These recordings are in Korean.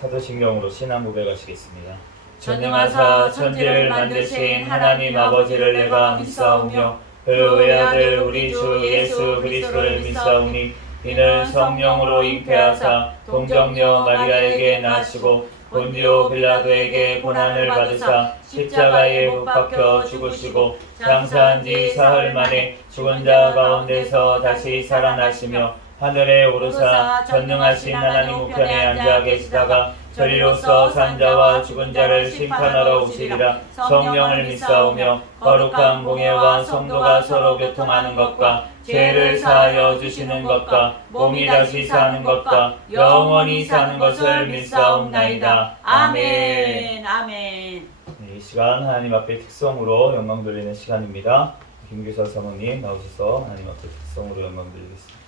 사도신경으로 신앙 고백하시겠습니다. 전능하사 천지를 만드신 하나님 아버지를 내가 믿사오며 그 외아들 우리 주 예수 그리스도를 믿사오니 이는 성령으로 잉태하사 동정녀 마리아에게 나시고 본디오 빌라도에게 고난을 받으사 십자가에 못 박혀 죽으시고 장사한 지 사흘 만에 죽은 자 가운데서 다시 살아나시며 하늘에 오르사 전능하신 하나님 우편에 앉아 계시다가 저리로서 산자와 죽은 자를 심판하러 오시리라. 성령을 믿사오며 거룩한 공예와 성도가 서로 교통하는 것과 죄를 사하여 주시는 것과 몸이 다시 사는 것과 영원히 사는 것을 믿사옵나이다. 아멘. 아멘. 이 시간 하나님 앞에 특성으로 영광 돌리는 시간입니다. 김규서 사모님 나오셔서 하나님 앞에 특성으로 영광 돌리겠습니다.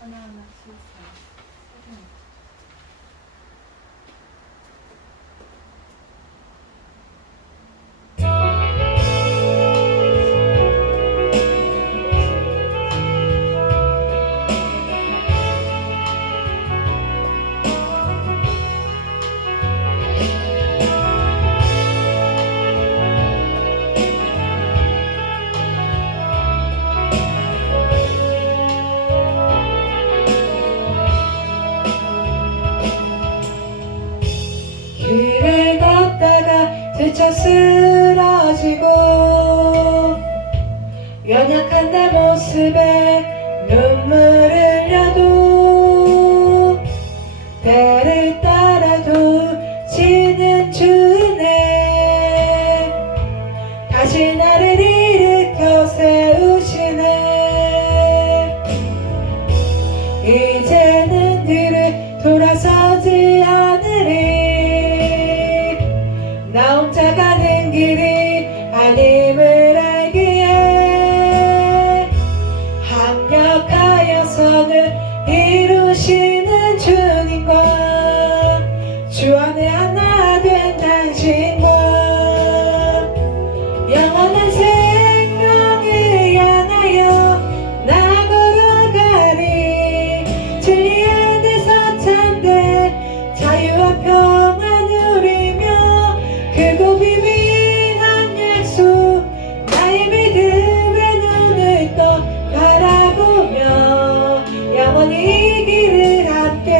하나하나 실사. 길을 걷다가 지쳐 쓰러지고 연약한 내 모습에 눈물을 흘려도 때를 따라도 지는 주네 다시 나를 일으켜 세우시네 이제는 뒤를 돌아서지 않으리 나 혼자 가는 길이 아님을 알기에 합력하여서는 이루시는 주님과 주 안에 하나 된 당신과 영원한 생명을 향하여 나 걸어가리 진리 안에서 참된 자유와 평안 누리며 그고 비밀한 약속 나의 믿음의 눈을 떠 바라보며 영원히 이 길을 함께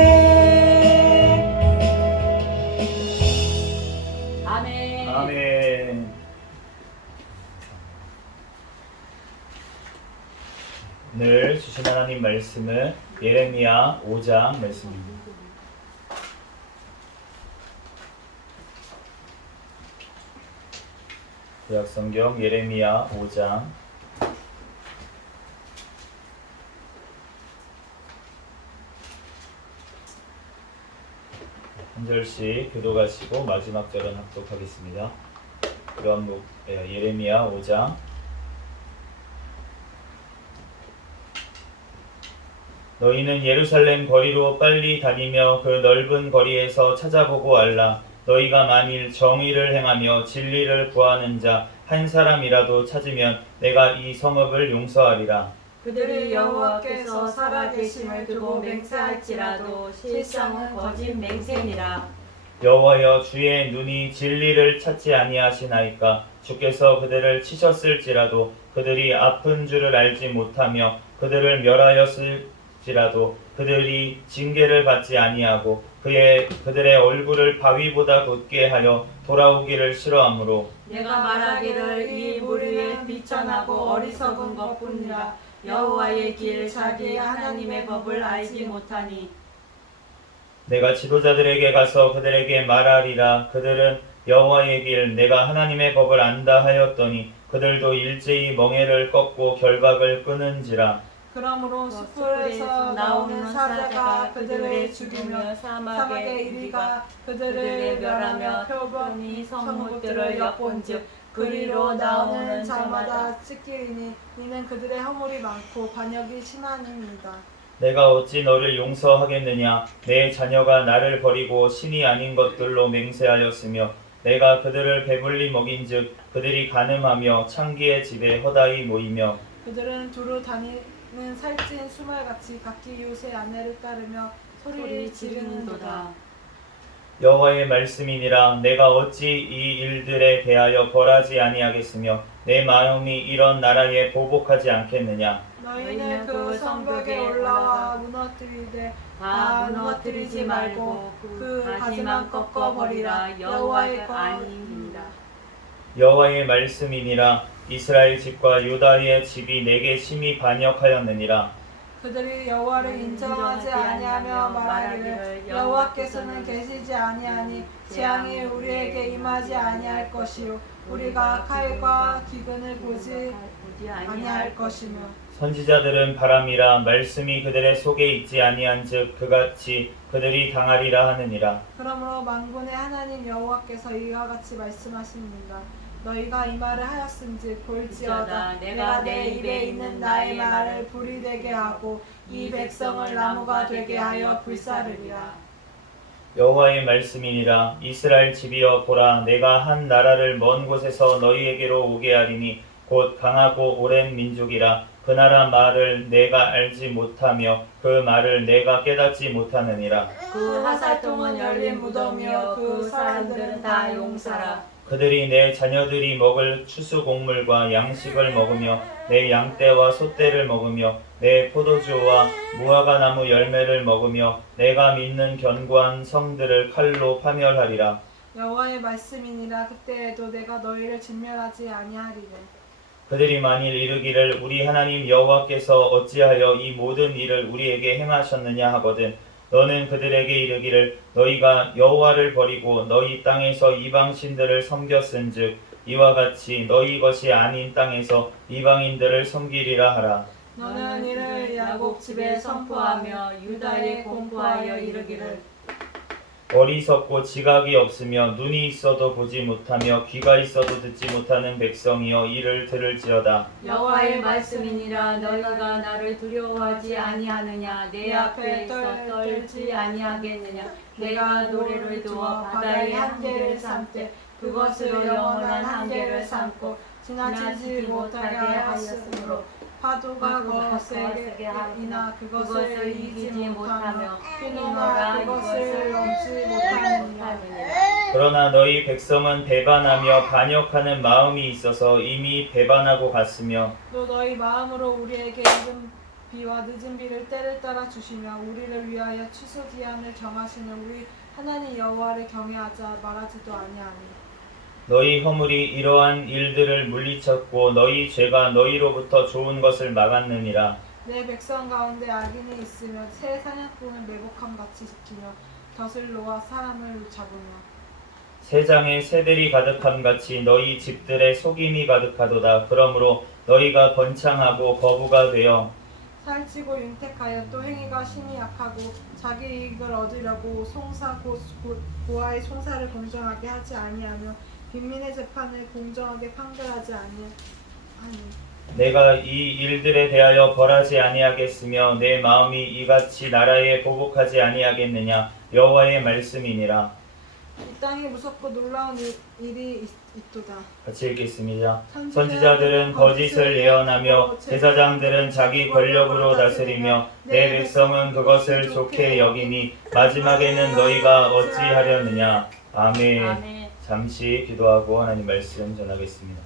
아멘. 아멘. 오늘 주신 하나님 말씀은 예레미야 5장 말씀입니다. 구약성경 예레미야 5장 한 절씩 교독하시고 마지막 절은 합독하겠습니다. 예레미야 5장 너희는 예루살렘 거리로 빨리 다니며 그 넓은 거리에서 찾아보고 알라. 너희가 만일 정의를 행하며 진리를 구하는 자 한 사람이라도 찾으면 내가 이 성읍을 용서하리라. 그들이 여호와께서 살아계심을 두고 맹세할지라도 실상은 거짓 맹세니라. 여호와여 주의 눈이 진리를 찾지 아니하시나이까. 주께서 그들을 치셨을지라도 그들이 아픈 줄을 알지 못하며 그들을 멸하였을지라도 그들이 징계를 받지 아니하고 그들의 얼굴을 바위보다 굳게 하여 돌아오기를 싫어하므로 내가 말하기를 이 무리는 비천하고 어리석은 것뿐이라. 여호와의 길 자기 하나님의 법을 알지 못하니 내가 지도자들에게 가서 그들에게 말하리라. 그들은 여호와의 길 내가 하나님의 법을 안다 하였더니 그들도 일제히 멍에를 꺾고 결박을 끊은지라. 그러므로 숯불에서 나오는 사자가 그들을 죽이며 사막의 이리가 그들을 멸하며 표범이 성물들을 엿본즉 그리로 나오는 자마다 찢기리니 이는 그들의 허물이 많고 반역이 심하니이다. 내가 어찌 너를 용서하겠느냐. 내 자녀가 나를 버리고 신이 아닌 것들로 맹세하였으며 내가 그들을 배불리 먹인즉 그들이 간음하며 창기의 집에 허다히 모이며 그들은 두루 너희는 살찐 수말같이 각기 이웃의 아내를 따르며 소리를 지르는도다. 여호와의 말씀이니라. 내가 어찌 이 일들에 대하여 벌하지 아니하겠으며 내 마음이 이런 나라에 보복하지 않겠느냐. 너희는 그 성벽에 올라와 무너뜨리되 다 무너뜨리지 말고 그 가지만 꺾어버리라. 여호와의 것 아니니라. 여호와의 말씀이니라. 이스라엘 집과 유다의 집이 내게 심히 반역하였느니라. 그들이 여호와를 인정하지 아니하며 말하기를 여호와께서는 계시지 아니하니 재앙이 우리에게 임하지 아니할 것이요 우리가 칼과 기근을 보지 아니할 것이며. 선지자들은 바람이라. 말씀이 그들의 속에 있지 아니한즉 그같이 그들이 당하리라 하느니라. 그러므로 만군의 하나님 여호와께서 이와 같이 말씀하십니다. 너희가 이 말을 하였은즉 볼지어다 내가 내 입에 있는 나의 말을 불이 되게 하고 이 백성을 나무가 되게 하여 불사르리라. 여호와의 말씀이니라. 이스라엘 집이여 보라. 내가 한 나라를 먼 곳에서 너희에게로 오게 하리니 곧 강하고 오랜 민족이라. 그 나라 말을 내가 알지 못하며 그 말을 내가 깨닫지 못하느니라. 그 하살통은 열린 무덤이요 그 사람들은 다 용사라. 그들이 내 자녀들이 먹을 추수곡물과 양식을 먹으며 내 양떼와 소떼를 먹으며 내 포도주와 무화과나무 열매를 먹으며 내가 믿는 견고한 성들을 칼로 파멸하리라. 여호와의 말씀이니라. 그때에도 내가 너희를 진멸하지 아니하리니 그들이 만일 이르기를 우리 하나님 여호와께서 어찌하여 이 모든 일을 우리에게 행하셨느냐 하거든 너는 그들에게 이르기를 너희가 여호와를 버리고 너희 땅에서 이방 신들을 섬겼은즉 이와 같이 너희 것이 아닌 땅에서 이방인들을 섬기리라 하라. 너는 이를 야곱 집에 선포하며 유다에 공포하여 이르기를 어리석고 지각이 없으며 눈이 있어도 보지 못하며 귀가 있어도 듣지 못하는 백성이여 이를 들을지어다. 여호와의 말씀이니라. 너희가 나를 두려워하지 아니하느냐. 내 앞에서 떨지 아니하겠느냐. 내가 노래를 두어 바다의 한계를 삼되 그것으로 영원한 한계를 삼고 지나치지 못하게 하였으므로 파도가 거세게 하이나 그것을 이기지 못하며 피노나 그것을 넘지 못하느니라. 그러나 너희 백성은 배반하며 반역하는 마음이 있어서 이미 배반하고 갔으며 또 너희 마음으로 우리에게 이른 비와 늦은 비를 때를 따라 주시며 우리를 위하여 추수 기한을 정하시는 우리 하나님 여호와를 경외하자 말하지도 아니하니. 너희 허물이 이러한 일들을 물리쳤고 너희 죄가 너희로부터 좋은 것을 막았느니라. 내 백성 가운데 악인이 있으며 새 사냥꾼을 매복함같이 지키며 덫을 놓아 사람을 잡으며 세장에 새들이 가득함 같이 너희 집들에 속임이 가득하도다. 그러므로 너희가 번창하고 거부가 되어 살찌고 윤택하여 또 행위가 심히 약하고 자기 이익을 얻으려고 고아의 송사를 공정하게 하지 아니하며 빈민의 재판을 공정하게 판결하지 아니하니. 내가 이 일들에 대하여 벌하지 아니하겠으며 내 마음이 이같이 나라에 보복하지 아니하겠느냐. 여호와의 말씀이니라. 이 땅이 무섭고 놀라운 일이 있도다. 같이 읽겠습니다. 선지자들은 거짓을 예언하며 제사장들은 자기 권력으로 다스리며 내 백성은 그것을 좋게 여기니 마지막에는 너희가 어찌하려느냐. 아멘. 아멘. 잠시 기도하고 하나님 말씀 전하겠습니다.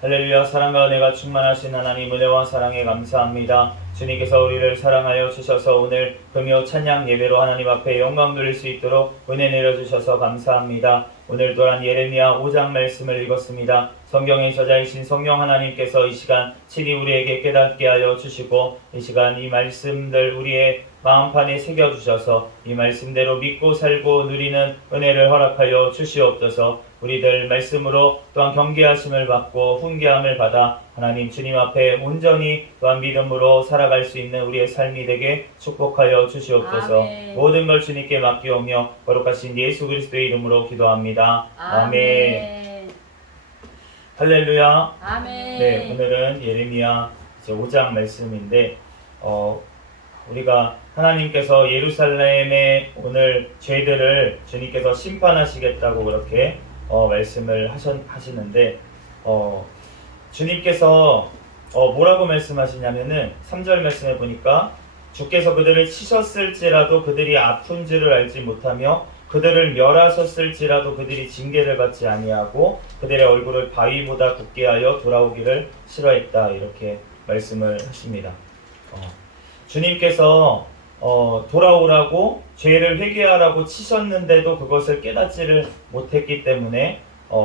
할렐루야. 사랑과 은혜가 충만하신 하나님 은혜와 사랑에 감사합니다. 주님께서 우리를 사랑하여 주셔서 오늘 금요 찬양 예배로 하나님 앞에 영광 돌릴 수 있도록 은혜 내려주셔서 감사합니다. 오늘 또한 예레미야 5장 말씀을 읽었습니다. 성경의 저자이신 성령 하나님께서 이 시간 친히 우리에게 깨닫게 하여 주시고 이 시간 이 말씀들 우리의 마음판에 새겨주셔서 이 말씀대로 믿고 살고 누리는 은혜를 허락하여 주시옵소서. 우리들 말씀으로 또한 경계하심을 받고 훈계함을 받아 하나님 주님 앞에 온전히 또한 믿음으로 살아갈 수 있는 우리의 삶이 되게 축복하여 주시옵소서. 아멘. 모든 걸 주님께 맡기오며 거룩하신 예수 그리스도의 이름으로 기도합니다. 아멘. 할렐루야. 아멘. 네, 오늘은 예레미야 5장 말씀인데 우리가 하나님께서 예루살렘의 오늘 죄들을 주님께서 심판하시겠다고 그렇게 말씀을 하시는데 주님께서 뭐라고 말씀하시냐면은 3절 말씀해 보니까 주께서 그들을 치셨을지라도 그들이 아픈 줄을 알지 못하며 그들을 멸하셨을지라도 그들이 징계를 받지 아니하고 그들의 얼굴을 바위보다 굳게 하여 돌아오기를 싫어했다. 이렇게 말씀을 하십니다. 주님께서 돌아오라고 죄를 회개하라고 치셨는데도 그것을 깨닫지를 못했기 때문에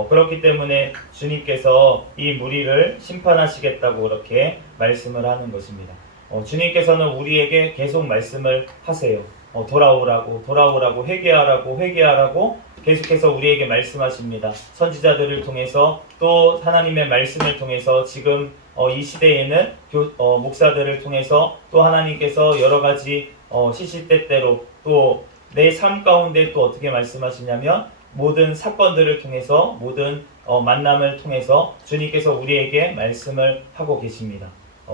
그렇기 때문에 주님께서 이 무리를 심판하시겠다고 그렇게 말씀을 하는 것입니다. 주님께서는 우리에게 계속 말씀을 하세요. 돌아오라고 회개하라고 계속해서 우리에게 말씀하십니다. 선지자들을 통해서 또 하나님의 말씀을 통해서 지금 이 시대에는 목사들을 통해서 또 하나님께서 여러 가지 시시때때로 또 내 삶 가운데 또 어떻게 말씀하시냐면 모든 사건들을 통해서 모든 만남을 통해서 주님께서 우리에게 말씀을 하고 계십니다.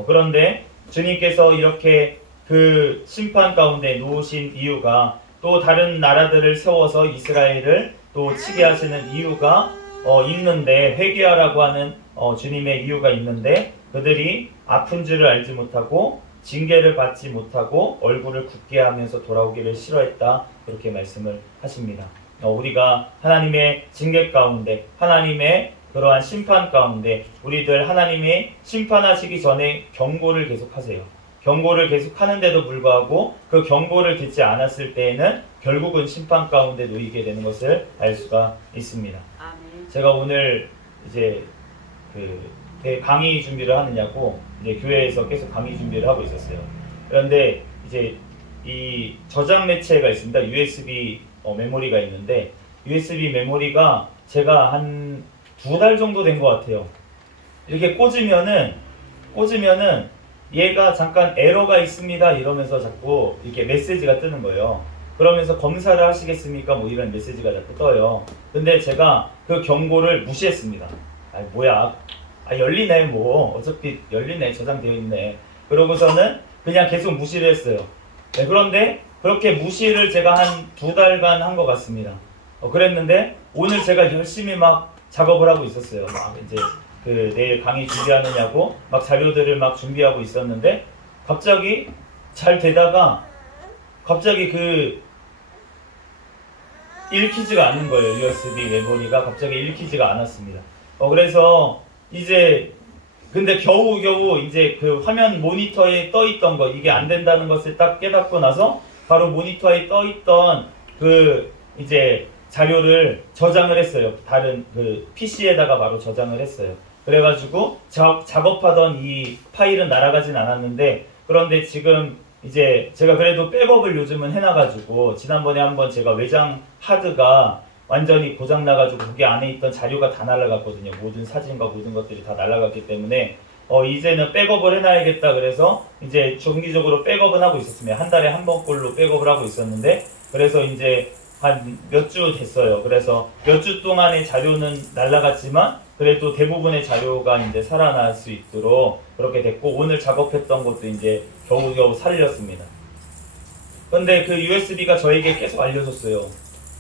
그런데 주님께서 이렇게 그 심판 가운데 놓으신 이유가 또 다른 나라들을 세워서 이스라엘을 또 치게 하시는 이유가 있는데 회개하라고 하는 주님의 이유가 있는데 그들이 아픈 줄을 알지 못하고 징계를 받지 못하고 얼굴을 굳게 하면서 돌아오기를 싫어했다. 그렇게 말씀을 하십니다. 우리가 하나님의 징계 가운데 하나님의 그러한 심판 가운데 우리들 하나님이 심판하시기 전에 경고를 계속하세요. 경고를 계속하는데도 불구하고 그 경고를 듣지 않았을 때에는 결국은 심판 가운데 놓이게 되는 것을 알 수가 있습니다. 아멘. 제가 오늘 이제 강의 준비를 하느냐고 이제 교회에서 계속 강의 준비를 하고 있었어요. 그런데 이제 이 저장 매체가 있습니다. USB 메모리가 있는데 USB 메모리가 제가 한 2달 정도 된 것 같아요. 이렇게 꽂으면은 얘가 잠깐 에러가 있습니다 이러면서 자꾸 이렇게 메시지가 뜨는 거예요. 그러면서 검사를 하시겠습니까? 뭐 이런 메시지가 자꾸 떠요. 근데 제가 그 경고를 무시했습니다. 뭐야? 열리네 뭐 어차피 열리네 저장되어 있네. 그러고서는 그냥 계속 무시를 했어요. 네, 그런데 그렇게 무시를 제가 한 2달간 한 것 같습니다. 그랬는데 오늘 제가 열심히 막 작업을 하고 있었어요. 막 이제 내일 강의 준비하느냐고 막 자료들을 막 준비하고 있었는데 갑자기 잘 되다가 갑자기 읽히지가 않는 거예요. USB 메모리가 갑자기 읽히지가 않았습니다. 그래서 이제 근데 겨우겨우 이제 그 화면 모니터에 떠 있던 거 이게 안 된다는 것을 딱 깨닫고 나서 바로 모니터에 떠 있던 이제 자료를 저장을 했어요. 다른 PC에다가 바로 저장을 했어요. 그래가지고 작업하던 이 파일은 날아가진 않았는데 그런데 지금 이제 제가 그래도 백업을 요즘은 해놔가지고 지난번에 한번 제가 외장 하드가 완전히 고장나가지고 거기 안에 있던 자료가 다 날아갔거든요. 모든 사진과 모든 것들이 다 날아갔기 때문에 이제는 백업을 해놔야겠다 그래서 이제 정기적으로 백업은 하고 있었습니다. 한 달에 한 번꼴로 백업을 하고 있었는데 그래서 이제 한 몇 주 됐어요. 그래서 몇 주 동안의 자료는 날아갔지만 그래도 대부분의 자료가 이제 살아날 수 있도록 그렇게 됐고 오늘 작업했던 것도 이제 겨우겨우 살렸습니다. 근데 그 USB가 저에게 계속 알려줬어요.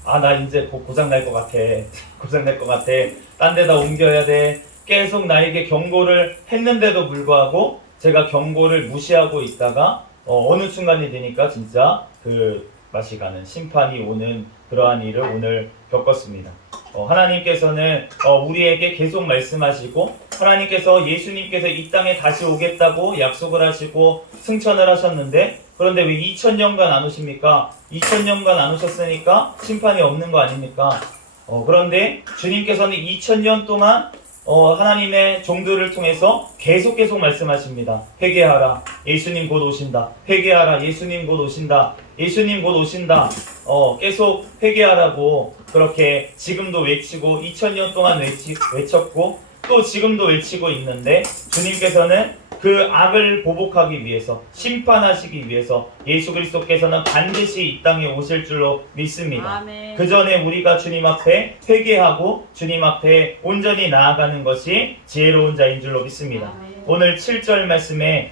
나 이제 고장날 것 같아. 고장날 것 같아. 딴 데다 옮겨야 돼. 계속 나에게 경고를 했는데도 불구하고 제가 경고를 무시하고 있다가 어느 순간이 되니까 진짜 맛이 가는 심판이 오는 그러한 일을 오늘 겪었습니다. 하나님께서는 우리에게 계속 말씀하시고 하나님께서 예수님께서 이 땅에 다시 오겠다고 약속을 하시고 승천을 하셨는데 그런데 왜 2000년간 안 오십니까? 2000년간 안 오셨으니까 심판이 없는 거 아닙니까? 그런데 주님께서는 2000년 동안 하나님의 종들을 통해서 계속 말씀하십니다. 회개하라. 예수님 곧 오신다. 회개하라. 예수님 곧 오신다. 예수님 곧 오신다. 계속 회개하라고 그렇게 지금도 외치고 2000년 동안 외쳤고 또 지금도 외치고 있는데 주님께서는 그 악을 보복하기 위해서 심판하시기 위해서 예수 그리스도께서는 반드시 이 땅에 오실 줄로 믿습니다. 아멘. 그 전에 우리가 주님 앞에 회개하고 주님 앞에 온전히 나아가는 것이 지혜로운 자인 줄로 믿습니다. 아멘. 오늘 7절 말씀에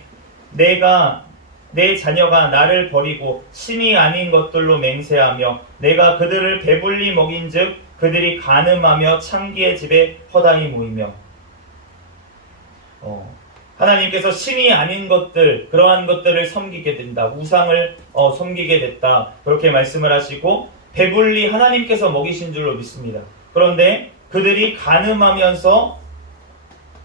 내 자녀가 나를 버리고 신이 아닌 것들로 맹세하며 내가 그들을 배불리 먹인즉 그들이 간음하며 창기의 집에 허다히 모이며 하나님께서 신이 아닌 것들, 그러한 것들을 섬기게 된다. 우상을 섬기게 됐다. 그렇게 말씀을 하시고 배불리 하나님께서 먹이신 줄로 믿습니다. 그런데 그들이 간음하면서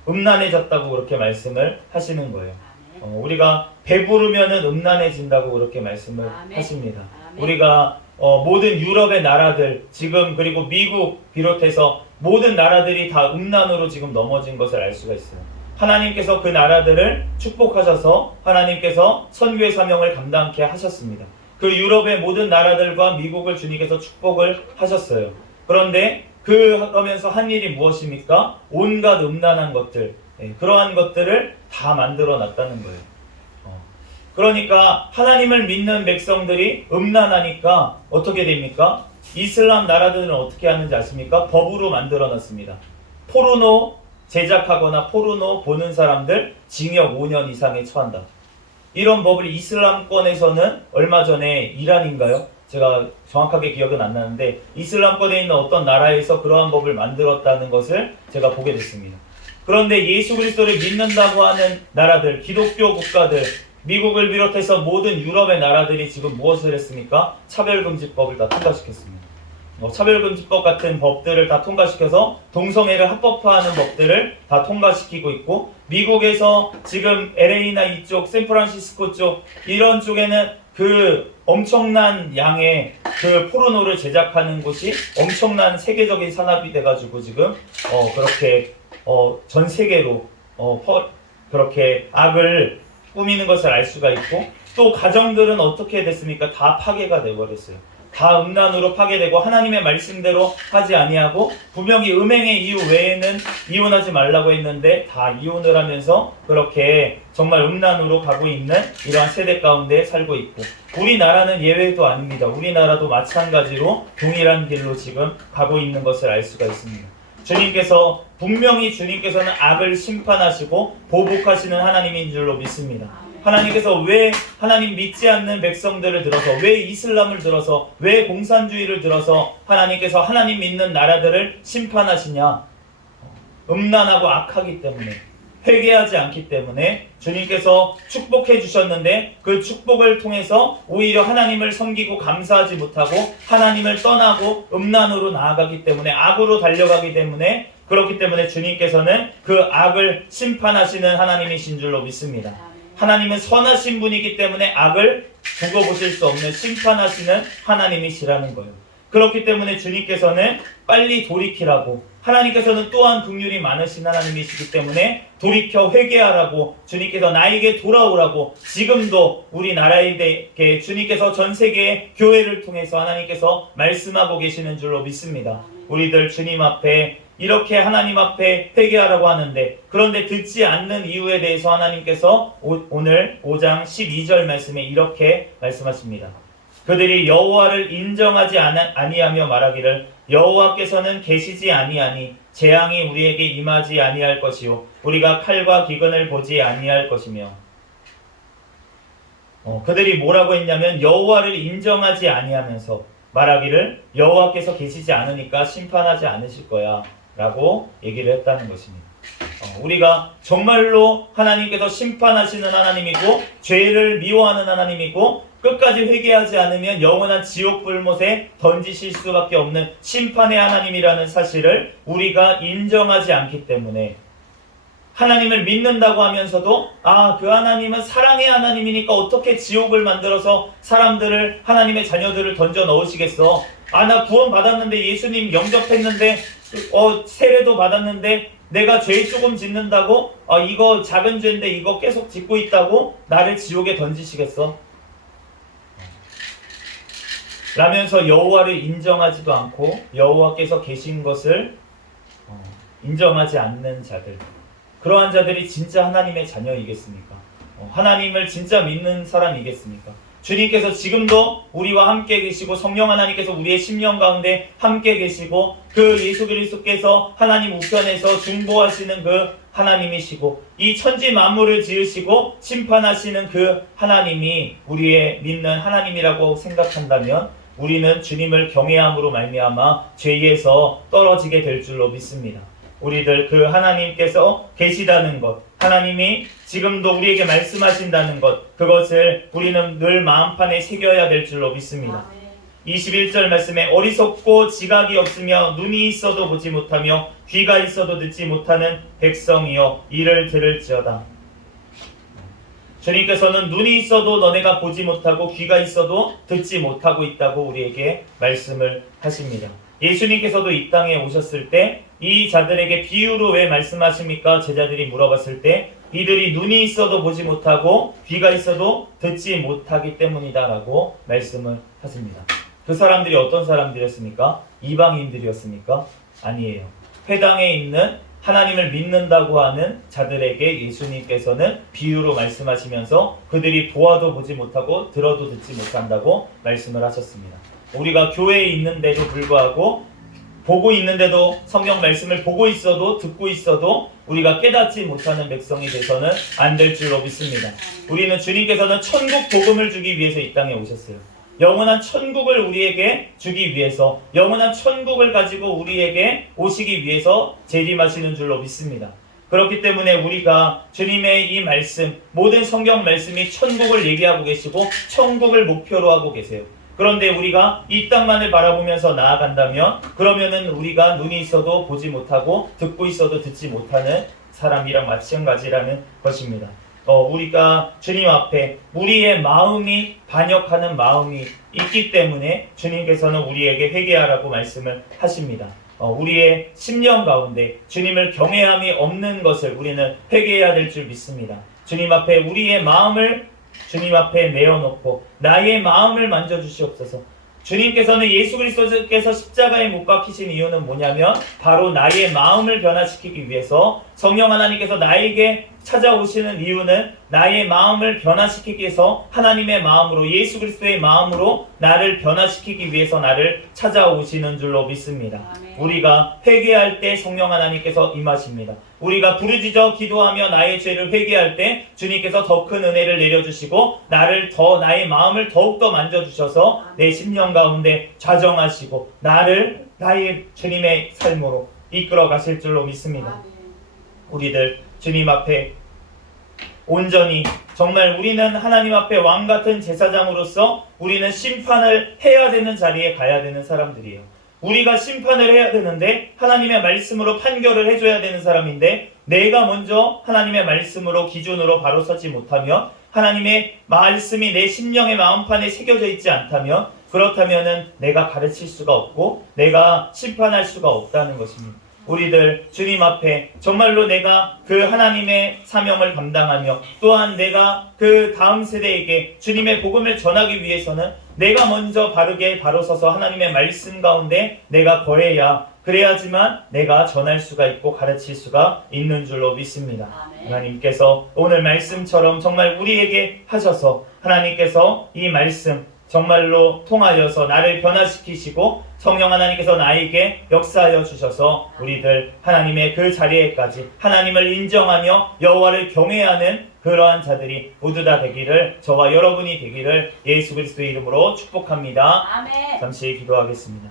음란해졌다고 그렇게 말씀을 하시는 거예요. 우리가 배부르면은 음란해진다고 그렇게 말씀을 아멘. 하십니다. 아멘. 우리가 모든 유럽의 나라들 지금 그리고 미국 비롯해서 모든 나라들이 다 음란으로 지금 넘어진 것을 알 수가 있어요. 하나님께서 그 나라들을 축복하셔서 하나님께서 선교의 사명을 감당케 하셨습니다. 그 유럽의 모든 나라들과 미국을 주님께서 축복을 하셨어요. 그런데 그러면서 한 일이 무엇입니까? 온갖 음란한 것들, 그러한 것들을 다 만들어 놨다는 거예요. 그러니까 하나님을 믿는 백성들이 음란하니까 어떻게 됩니까? 이슬람 나라들은 어떻게 하는지 아십니까? 법으로 만들어 놨습니다. 포르노 제작하거나 포르노 보는 사람들 징역 5년 이상에 처한다. 이런 법을 이슬람권에서는 얼마 전에 이란인가요? 제가 정확하게 기억은 안 나는데 이슬람권에 있는 어떤 나라에서 그러한 법을 만들었다는 것을 제가 보게 됐습니다. 그런데 예수 그리스도를 믿는다고 하는 나라들, 기독교 국가들, 미국을 비롯해서 모든 유럽의 나라들이 지금 무엇을 했습니까? 차별금지법을 다 통과시켰습니다. 차별금지법 같은 법들을 다 통과시켜서 동성애를 합법화하는 법들을 다 통과시키고 있고, 미국에서 지금 LA나 이쪽 샌프란시스코 쪽 이런 쪽에는 그 엄청난 양의 그 포르노를 제작하는 곳이 엄청난 세계적인 산업이 돼가지고 지금 그렇게 전 세계로 그렇게 악을 꾸미는 것을 알 수가 있고, 또 가정들은 어떻게 됐습니까? 다 파괴가 되어버렸어요. 다 음란으로 파괴되고 하나님의 말씀대로 하지 아니하고, 분명히 음행의 이유 외에는 이혼하지 말라고 했는데 다 이혼을 하면서 그렇게 정말 음란으로 가고 있는 이러한 세대 가운데 살고 있고, 우리나라는 예외도 아닙니다. 우리나라도 마찬가지로 동일한 길로 지금 가고 있는 것을 알 수가 있습니다. 주님께서 분명히 주님께서는 악을 심판하시고 보복하시는 하나님인 줄로 믿습니다. 하나님께서 왜 하나님 믿지 않는 백성들을 들어서, 왜 이슬람을 들어서, 왜 공산주의를 들어서 하나님께서 하나님 믿는 나라들을 심판하시냐? 음란하고 악하기 때문에, 회개하지 않기 때문에 주님께서 축복해 주셨는데 그 축복을 통해서 오히려 하나님을 섬기고 감사하지 못하고 하나님을 떠나고 음란으로 나아가기 때문에, 악으로 달려가기 때문에, 그렇기 때문에 주님께서는 그 악을 심판하시는 하나님이신 줄로 믿습니다. 하나님은 선하신 분이기 때문에 악을 두고 보실 수 없는 심판하시는 하나님이시라는 거예요. 그렇기 때문에 주님께서는 빨리 돌이키라고, 하나님께서는 또한 긍휼이 많으신 하나님이시기 때문에 돌이켜 회개하라고, 주님께서 나에게 돌아오라고 지금도 우리나라에게 주님께서 전 세계의 교회를 통해서 하나님께서 말씀하고 계시는 줄로 믿습니다. 우리들 주님 앞에 이렇게 하나님 앞에 회개하라고 하는데, 그런데 듣지 않는 이유에 대해서 하나님께서 오늘 5장 12절 말씀에 이렇게 말씀하십니다. 그들이 여호와를 인정하지 아니하며 말하기를 여호와께서는 계시지 아니하니 재앙이 우리에게 임하지 아니할 것이요 우리가 칼과 기근을 보지 아니할 것이며. 그들이 뭐라고 했냐면 여호와를 인정하지 아니하면서 말하기를 여호와께서 계시지 않으니까 심판하지 않으실 거야 라고 얘기를 했다는 것입니다. 우리가 정말로 하나님께서 심판하시는 하나님이고 죄를 미워하는 하나님이고 끝까지 회개하지 않으면 영원한 지옥 불못에 던지실 수밖에 없는 심판의 하나님이라는 사실을 우리가 인정하지 않기 때문에, 하나님을 믿는다고 하면서도 그 하나님은 사랑의 하나님이니까 어떻게 지옥을 만들어서 사람들을, 하나님의 자녀들을 던져 넣으시겠어? 나 구원 받았는데, 예수님 영접했는데, 세례도 받았는데 내가 죄 조금 짓는다고 이거 작은 죄인데 이거 계속 짓고 있다고 나를 지옥에 던지시겠어? 라면서 여호와를 인정하지도 않고 여호와께서 계신 것을 인정하지 않는 자들, 그러한 자들이 진짜 하나님의 자녀이겠습니까? 하나님을 진짜 믿는 사람이겠습니까? 주님께서 지금도 우리와 함께 계시고 성령 하나님께서 우리의 심령 가운데 함께 계시고 그 예수 그리스도께서 하나님 우편에서 중보하시는 그 하나님이시고 이 천지 만물을 지으시고 심판하시는 그 하나님이 우리의 믿는 하나님이라고 생각한다면 우리는 주님을 경외함으로 말미암아 죄에서 떨어지게 될 줄로 믿습니다. 우리들 그 하나님께서 계시다는 것, 하나님이 지금도 우리에게 말씀하신다는 것, 그것을 우리는 늘 마음판에 새겨야 될 줄로 믿습니다. 21절 말씀에 어리석고 지각이 없으며 눈이 있어도 보지 못하며 귀가 있어도 듣지 못하는 백성이여 이를 들을지어다. 주님께서는 눈이 있어도 너네가 보지 못하고 귀가 있어도 듣지 못하고 있다고 우리에게 말씀을 하십니다. 예수님께서도 이 땅에 오셨을 때 이 자들에게 비유로 왜 말씀하십니까? 제자들이 물어봤을 때 이들이 눈이 있어도 보지 못하고 귀가 있어도 듣지 못하기 때문이다라고 말씀을 하십니다. 그 사람들이 어떤 사람들이었습니까? 이방인들이었습니까? 아니에요. 회당에 있는 하나님을 믿는다고 하는 자들에게 예수님께서는 비유로 말씀하시면서 그들이 보아도 보지 못하고 들어도 듣지 못한다고 말씀을 하셨습니다. 우리가 교회에 있는데도 불구하고 보고 있는데도 성경 말씀을 보고 있어도 듣고 있어도 우리가 깨닫지 못하는 백성이 돼서는 안 될 줄로 믿습니다. 우리는 주님께서는 천국 복음을 주기 위해서 이 땅에 오셨어요. 영원한 천국을 우리에게 주기 위해서, 영원한 천국을 가지고 우리에게 오시기 위해서 재림하시는 줄로 믿습니다. 그렇기 때문에 우리가 주님의 이 말씀, 모든 성경 말씀이 천국을 얘기하고 계시고 천국을 목표로 하고 계세요. 그런데 우리가 이 땅만을 바라보면서 나아간다면 그러면은 우리가 눈이 있어도 보지 못하고 듣고 있어도 듣지 못하는 사람이랑 마찬가지라는 것입니다. 우리가 주님 앞에 우리의 마음이 반역하는 마음이 있기 때문에 주님께서는 우리에게 회개하라고 말씀을 하십니다. 우리의 심령 가운데 주님을 경외함이 없는 것을 우리는 회개해야 될 줄 믿습니다. 주님 앞에 우리의 마음을 주님 앞에 내어놓고 나의 마음을 만져주시옵소서. 주님께서는 예수 그리스도께서 십자가에 못 박히신 이유는 뭐냐면 바로 나의 마음을 변화시키기 위해서 성령 하나님께서 나에게 찾아오시는 이유는 나의 마음을 변화시키기 위해서 하나님의 마음으로 예수 그리스도의 마음으로 나를 변화시키기 위해서 나를 찾아오시는 줄로 믿습니다. 아멘. 우리가 회개할 때 성령 하나님께서 임하십니다. 우리가 부르짖어 기도하며 나의 죄를 회개할 때 주님께서 더 큰 은혜를 내려주시고 나의 마음을 더욱더 만져주셔서 내 심령 가운데 좌정하시고 나를 나의 주님의 삶으로 이끌어 가실 줄로 믿습니다. 우리들 주님 앞에 온전히 정말 우리는 하나님 앞에 왕같은 제사장으로서 우리는 심판을 해야 되는 자리에 가야 되는 사람들이에요. 우리가 심판을 해야 되는데 하나님의 말씀으로 판결을 해줘야 되는 사람인데 내가 먼저 하나님의 말씀으로 기준으로 바로 서지 못하면 하나님의 말씀이 내 심령의 마음판에 새겨져 있지 않다면 그렇다면은 내가 가르칠 수가 없고 내가 심판할 수가 없다는 것입니다. 우리들 주님 앞에 정말로 내가 그 하나님의 사명을 감당하며 또한 내가 그 다음 세대에게 주님의 복음을 전하기 위해서는 내가 먼저 바르게 바로 서서 하나님의 말씀 가운데 내가 거해야 그래야지만 내가 전할 수가 있고 가르칠 수가 있는 줄로 믿습니다. 아멘. 하나님께서 오늘 말씀처럼 정말 우리에게 하셔서 하나님께서 이 말씀 정말로 통하여서 나를 변화시키시고 성령 하나님께서 나에게 역사하여 주셔서 우리들 하나님의 그 자리에까지 하나님을 인정하며 여호와를 경외하는 그러한 자들이 모두 다 되기를 저와 여러분이 되기를 예수 그리스도의 이름으로 축복합니다. 아멘. 잠시 기도하겠습니다.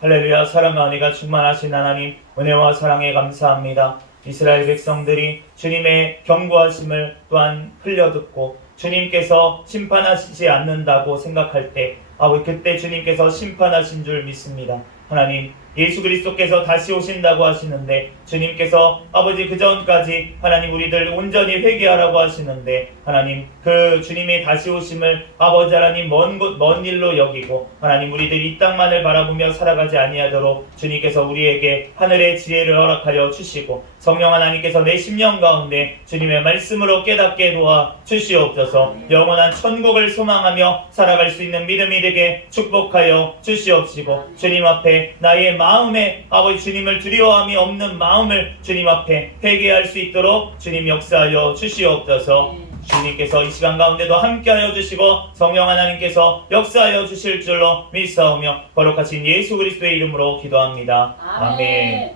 할렐루야. 사랑과 은혜가 충만하신 하나님 은혜와 사랑에 감사합니다. 이스라엘 백성들이 주님의 경고하심을 또한 흘려듣고 주님께서 심판하시지 않는다고 생각할 때 그때 주님께서 심판하신 줄 믿습니다. 하나님 예수 그리스도께서 다시 오신다고 하시는데 주님께서 아버지 그 전까지 하나님 우리들 온전히 회개하라고 하시는데 하나님 그 주님의 다시 오심을 아버지 하나님 먼 일로 여기고 하나님 우리들 이 땅만을 바라보며 살아가지 아니하도록 주님께서 우리에게 하늘의 지혜를 허락하여 주시고 성령 하나님께서 내 심령 가운데 주님의 말씀으로 깨닫게 도와 주시옵소서. 영원한 천국을 소망하며 살아갈 수 있는 믿음이 되게 축복하여 주시옵시고 주님 앞에 나의 마음에 아버지 주님을 두려워함이 없는 마음을 주님 앞에 회개할 수 있도록 주님 역사하여 주시옵소서. 주님께서 이 시간 가운데도 함께하여 주시고 성령 하나님께서 역사하여 주실 줄로 믿사오며 거룩하신 예수 그리스도의 이름으로 기도합니다. 아멘.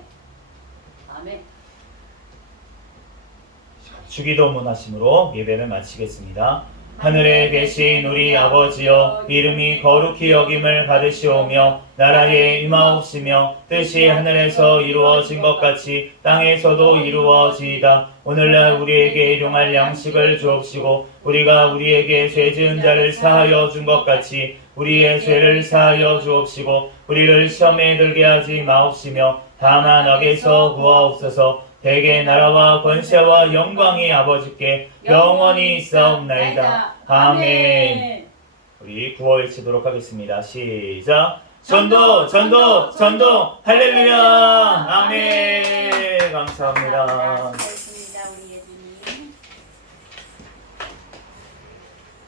아멘. 주기도문 하심으로 예배를 마치겠습니다. 하늘에 계신 우리 아버지여 이름이 거룩히 여김을 받으시오며 나라에 임하옵시며 뜻이 하늘에서 이루어진 것 같이 땅에서도 이루어지이다. 오늘날 우리에게 일용할 양식을 주옵시고 우리가 우리에게 죄 지은 자를 사하여 준 것 같이 우리의 죄를 사하여 주옵시고 우리를 시험에 들게 하지 마옵시며 다만 악에서 구하옵소서. 대개 나라와 권세와 영광이 아버지께 영원히 있사옵나이다. 아멘. 우리 구호 외치도록 하겠습니다. 시작. 전도 전도 전도 할렐루야. 아멘. 감사합니다.